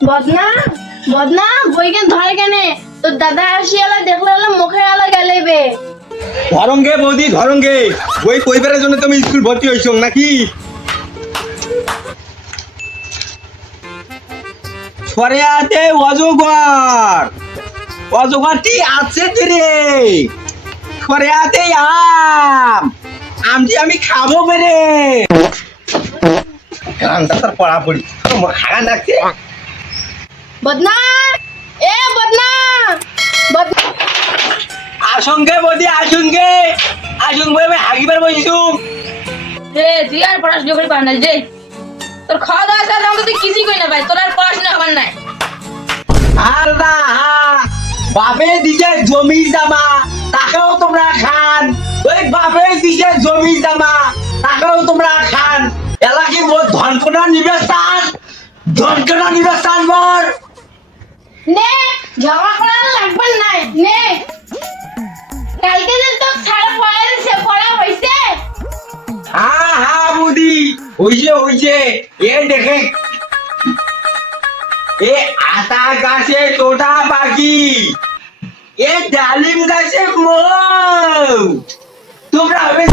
বদনা বদনা বইকে ধরে কেনে তোর দাদা আসিয়ালা দেখলে মুখে আলা গেলেবে। ধরঙ্গে বৌদি ধরঙ্গে, বই পরিবারের জন্য তুমি স্কুল ভর্তি হইছো নাকি? সরেয়াতে অজগর, অজগরটি আছে কি রে? সরেয়াতে আম, আমটি আমি খাবো বেরে। গানটা তোর পড়া পড়ি আমার খারাপ লাগছে। বদনা এ বদনা বদনা আসঙ্গে বৌদি আসঙ্গে, আসঙ্গে আমি হাগিবার বসিছুম। হে তুই আর পড়াশোনা করে পার না যে তোর খাওয়া দাওয়া ছাড়া আমরা তো কিছুই করি না ভাই, তোর আর পড়াশোনা হবার নাই। আর না বাপে দিছে জমি জামা তাকেও তোমরা খান, ওই বাপে দিছে জমি জামা তাকেও তোমরা খান। এলাকি মোর ধনকোনা নিবেস্তান, ধনকোনা নিবেস্তান মোর। নে ঝগড়া করা লাগবে নাই নে। কালকে যে তো ছাড়া পড়াইছে পড়া হইছে। হ্যাঁ হ্যাঁ বুদি হইছে হইছে। এ দেখে এ আতা গাছে তোতা পাখি, এ ডালিম গাছে মৌ, তোমরা হবে